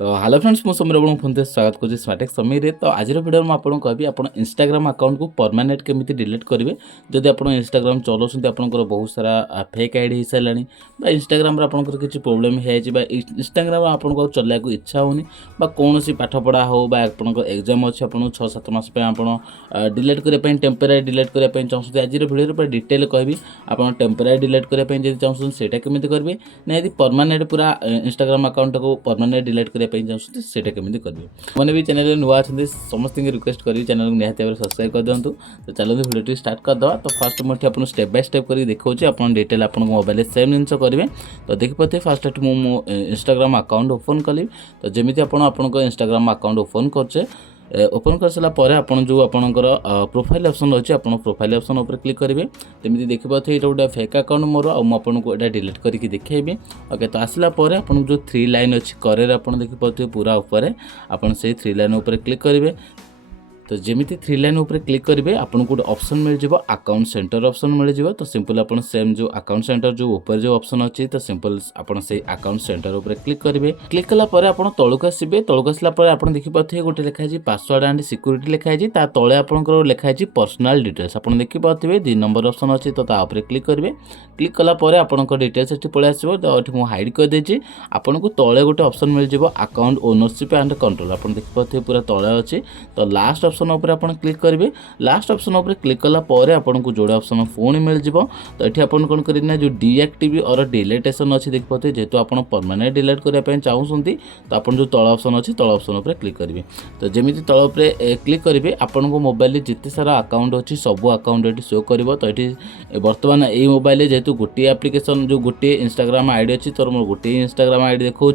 तो hello friends मु समीर आपन फोन स्वागत कर स्मार्टेक समय तो आज वीडियो में आपको कहबी आप इंस्टाग्राम अकाउंट को परमानेंट केमी डिलीट करेंगे जदि आप इंस्टाग्राम चलाउं आपंकर बहुत सारा फेक आईडी हो सारे इंस्टाग्राम आपंकर किसी प्रोब्लेम है इंस्टाग्राम आपको चलाइक इच्छा होनी कौन पाठपढ़ा हो एग्जाम अच्छे आप 6-7 मास आप डिलीट करने टेम्परारी डिलीट करने चाहते आज वीडियो पूरा डिटेल कहबी आप टेम्परारी डिलीट करने चाहते से करेंगे ना यदि परमानेंट पूरा इंस्टाग्राम अकाउंट को परमानेंट डिलीट करने चाहते से केमी करेंगे मैंने भी चैनल नुआ अच्छे समस्त रिक्वेस्ट करी चैनल को निहाती भाव सब्सक्राइब कर दिखाँ तो चलो वीडियो स्टार्ट करदे तो फास्ट मुझे आपको स्टेप बाय स्टेप कर देखा आप डिटेल आप मोबाइल सेम जिन करेंगे तो देखिए फास्ट मो इंस्टाग्राम अकाउंट ओपन कली तो जमी आप इंस्टाग्राम अकाउंट ओपन करचे ओपन कर सारा पर आप जो आपंकर प्रोफाइल ऑप्शन अच्छे आप प्रोफाइल ऑप्शन उपर क्लिक करेंगे तमी देखिए ये गोटे फेक अकाउंट मोर आपको यहाँ डिलीट करके देखिए ओके तो आसला आप जो 3 लाइन अच्छी करे आप देखिए पूरा ऊपर आप 3 लाइन उपर क्लिक करेंगे तो जमी 3 लाइन उपर क्लिक करेंगे आपको गोटे ऑप्शन मिल जाव अकाउंट सेंटर ऑप्शन मिल जाव तो सिंपल आप सेम जो अकाउंट सेंटर जो ऊपर जो ऑप्शन अच्छी तो सिंपल आप अकाउंट सेंटर उपर क्लिक करेंगे क्लिक कलापर आप तौक आसवे तौक आसला आप देखिए गोटे लिखाई पासवर्ड एंड सिक्यूरीटी लिखाई तले आपंकर लिखाई पर्सनल डिटेल्स आप देखिए 2 नंबर ऑप्शन अच्छी तो क्लिक करेंगे क्लिक कलापर आप डिटेल्स ये पलि आसो तो ये हाइड करदे आपको तले गोटे ऑप्शन मिल जाव अकाउंट ओनरशिप एंड कंट्रोल आप देखिए पूरा तले अच्छी तो लास्ट ऑप्शन उपर आप क्लिक करेंगे लास्ट ऑप्शन उपर क्लिक कलापर आपको जोड़े ऑप्शन पुणी मिल जाव तो ये आप कौन करना जो डीएक्टिव और डिलीटेशन अच्छी देखिए जेहेतु आप परमानेंट डिलीट करने चाहते तो आप जो तल ऑप्शन अच्छी तल ऑप्शन उपर क्लिक करेंगे तो जमी तल उपर क्लिक करेंगे आपको मोबाइल जिते सारा अकाउंट अच्छी सब अकाउंट ये शो कर तो ये बर्तमान ये मोबाइल जेहेतु गोटे एप्लिकेशन जो गोटे इंस्टाग्राम आईडी अच्छी तो मोर गोटे इंस्टाग्राम आईडी देखा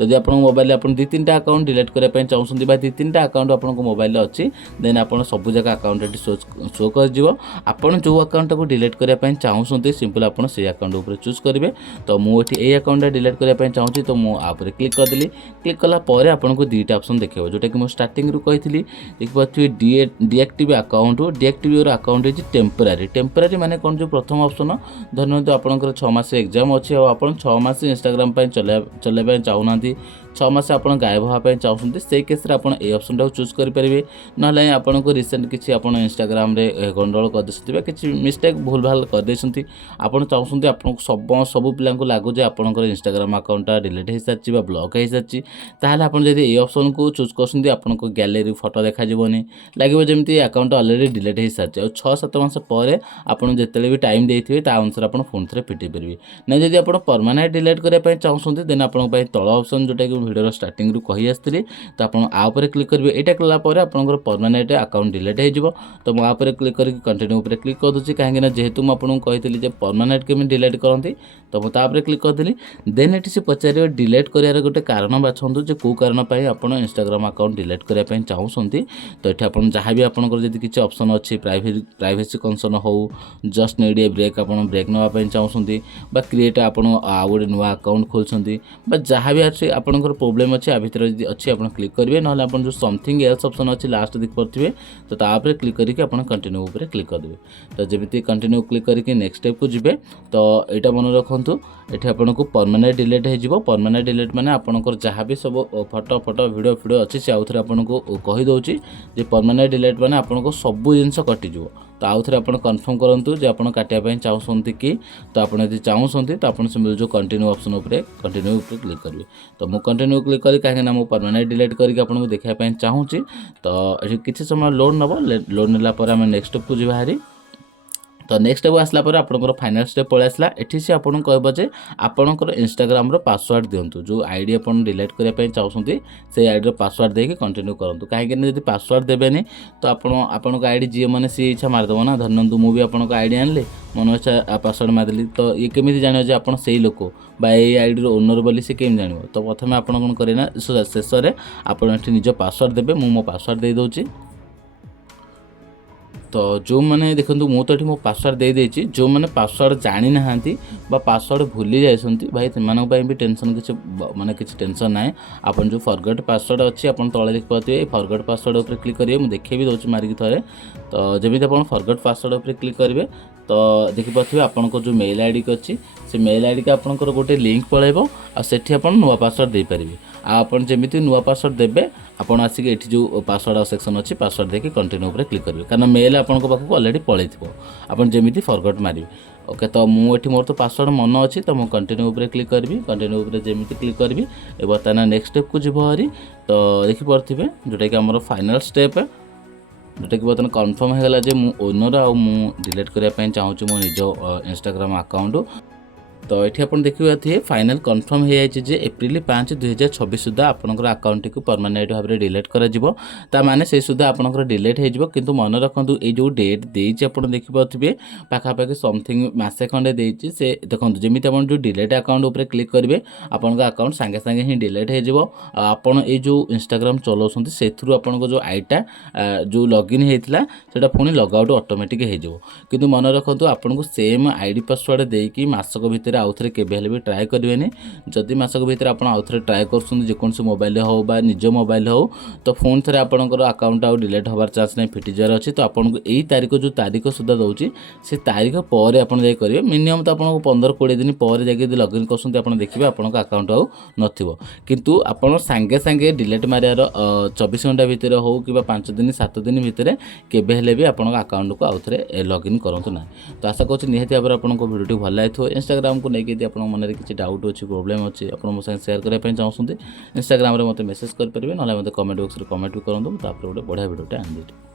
जदि आप मोबाइल आप 2-3टा अकाउंट डिलीट करने चाहते 2-3टा अकाउंट आप मोबाइल अच्छी देन आप सब जगह अकाउंट ये शो कर आप जो अकाउंट को डिलीट करने चाहते सिंपल आप से अकाउंट उपर चूज करेंगे तो मुझे ये अकाउंट डिलीट करने चाहूँगी तो मुझे क्लिक करदेली क्लिक कलापर आपको 2टा ऑप्शन देखो जोटा कि मुझे स्टार्टिंग रू कही देखिए deactive account deactive account is temporary माने कौन जो प्रथम ऑप्शन धरते आपंकर 6 मास एग्जाम अच्छी और आप 6 मास इंस्टाग्राम चलैया चाहूना 6 मास आप गायब होगापी चाहते से केस आप ऑप्शन टाक चूज करेंगे ना आपको रिसेंट किसी आप इंस्टाग्राम गंडगोल करदे कि मिस्टेक भूल भाल करदे आप चाहते आपको सब पिला लगुच आपंकर इंस्टाग्राम अकाउंट डिलीट हो सारी ब्लॉक हो सारी ताल आप ये ऑप्शन को चूज कर आपको गैलेरी फोटो देखा लगे जमी अकाउंट अलरेडी डिलीट हो सारी और 6-7 मास पर आप जिते भी टाइम देते अनुसार आप फोन थे फिटे पारे ना जब आप परमानेंट डिलीट करने चाहते देन आप तल ऑप्शन जोटा कि वीडियो स्टार्टिंग रू कही आसती तो आप क्लिक करेंगे यहाँ कलापर आप परमानेंट अकाउंट डिलीट हो तो मुझे क्लिक करके कंटिन्यू उपर क्लिक कर दूसरी कहीं जेहेतु मुझे कही परमानेंट केमी डिलीट करती तो मुझे क्लिक करदेली देन ये से पचारे डिलीट कर गोटे कारण बाछंतु जो कौ कारण आप इंस्टाग्राम अकाउंट डिलीट करने चाहते तो ये आप जहाँ भी आपंकर किसी ऑप्शन अच्छी प्राइवेसी कंसर्न हो जस्ट नीड ए ब्रेक आप ब्रेक नापी चाहते क्रिएट आप गोटे नुआ अकाउंट खोलते जहाँ भी अच्छे आपंकर प्रोब्लेम अच्छे आ भर अच्छी आप क्लिक करेंगे ना आप जो समथिंग एल्स ऑप्शन अच्छी लास्ट देखिए तो तापर क्लिक करके आप कंटिन्यू उपर क्लिक करदेवे तो जमी कंटिन्यू क्लिक करके नेक्स्ट स्टेप को जी तो यहाँ मन रखु ये आपको परमानेंट डिलीट हो परमानेंट डिलीट माने आपंकर जहाँ भी सब फोटो वीडियो अच्छी से आउ थे आपको कहीदे जे परमानेंट डिलीट माने आपको सब जिनस कटिज तो आउ थे आप कन्फर्म करूँ जो आप काटापी चाहते कि तो आप चाहते तो आप जो कंटिन्यू ऑप्शन उपर कंटिन्यू उपर क्लिक करेंगे तो मुझे कंटिन्यू क्लिक करी कहीं मुझे परमानेंट डिलीट करके आपको देखापी चाहूँगी तो ये किसी समय लोड नब लोड नेलापर आम नेक्स्ट स्टेप को जी बाहरी तो नेक्स्ट स्टेप आसला पर आपंकर फाइनाल स्टेप पलि आसला एठी से आपन कहबो जे आपनकर इंस्टाग्राम रो पासवर्ड दियंतु जो आईडी आपन डिलीट करिया पे चाहउसंती से आईडी रो पासवर्ड देके कंटिन्यू करंतु काहे कि यदि पासवर्ड देबेनी तो आपन आईडी जी माने सी इच्छा मार दबो ना धरनंतु मु भी आपन आईडी आनले मन इच्छा पासवर्ड मारदेली तो ये केमिति जानियो जे आपन सेही लोक बा ए आईडी रो ओनर बोली से केम जानियो तो प्रथमे आपन कोन करेना शेष रे आपन एठी निज पासवर्ड देबे मु मो पासवर्ड दे दोची तो जो मैंने देखो मुझे मो पासवर्ड दे देछि जो मैंने पासवर्ड जानी ना पासवर्ड भूली जाइसंती भाई से भी टेंशन किसी माने किसी टेंशन ना आप जो फॉरगेट पासवर्ड अच्छी आप तले देख पाते फॉरगेट पासवर्ड उपर क्लिक करेंगे मुझे देखे भी दूसरी मारिक थे तो जमी आप फॉरगेट पासवर्ड उपर क्लिक करेंगे तो देखिपे आपंकर जो मेल आईडी अच्छी से मेल आईडी का आपंकर गोटे लिंक पलैब आठी आप नुआ पासवर्ड दे पारे आपन जमी नुआ पासवर्ड देवे आपड़ आसिक ये जो पासवर्ड सेक्शन अच्छी पासवर्ड देखिए कंटिन्यू पर क्लिक करेंगे कारण मेल आपको पाखक अलरेडी पलि आपन जमी फरगट मारे ओके। तो मुझे मोर तो पासवर्ड मन अच्छी तो मुझे कंटिन्यू पर क्लिक करी कंटिन्यू पर जमी क्लिक करी बर्तमान नेक्स्ट स्टेप को जीव हरी तो देखिपे जोटा कि आम फाइनाल स्टेप जोटा कि बर्तमान कन्फर्म होगा जे मु ओनर आ डिलीट करने चाहूँ मो निज इंस्टाग्राम अकाउंट तो ये आप देखिए फाइनाल कन्फर्म हो जाए एप्रिल 5 2026 सुधा आपंकर अकाउंट को परमानेंट भाव में डिलीट कर से सुधा आपंकर डिलीट हो किंतु मन रखु ये जो डेट देती आप देखिपे पाखापाखि समथिंग मसे खंडे देती से देखो जमी आप जो डिलीट अकाउंट उपर क्लिक करेंगे आपन अकाउंट सांगे सांगे ही डिलीट हो जो इंस्टाग्राम चलाऊँ से आपन जो आईटा जो लॉगिन होता है पुणी लगआउट ऑटोमेटिक हो किंतु मन रखु आपन को सेम आईडी पासवर्ड देकी मासक भितर आउ थे केबे भी ट्राए करेंगे जदि मासक भितर आप आउ थे ट्राए कर मोबाइल हो बा निज मोबाइल हो तो फोन थे आपंकर अकाउंट आउ डिलीट होबार चांस नहीं फिटिजार अच्छी तो आपको यही तारीख जो तारीख सुधा दूसरी से तारीख पर आप करेंगे मिनिमम तो आपको 15-20 दिन पर जाकि लॉगिन कर देखिए आपन अकाउंट आउ नथिबो किंतु आपन सांगे सांगे डिलीट मारियार 24 घंटा भितर हो कि 5 दिन 7 दिन भितर केबे भी आपन अकाउंट को आउ थे लॉगिन करंतु ना। तो आशा करूँ निहाती भाव आपको वीडियो भल लगे इंस्टाग्राम को लेकिन आप मन किसी डाउट अच्छी प्रोब्लेम अच्छी आप मो साथ शेयर करने चाहते इंस्टाग्राम में मत मेसेज करेंगे ना मतलब कमेंट बॉक्स में कमेंट भी करूँ गोटे बढ़िया वीडियोटे आनी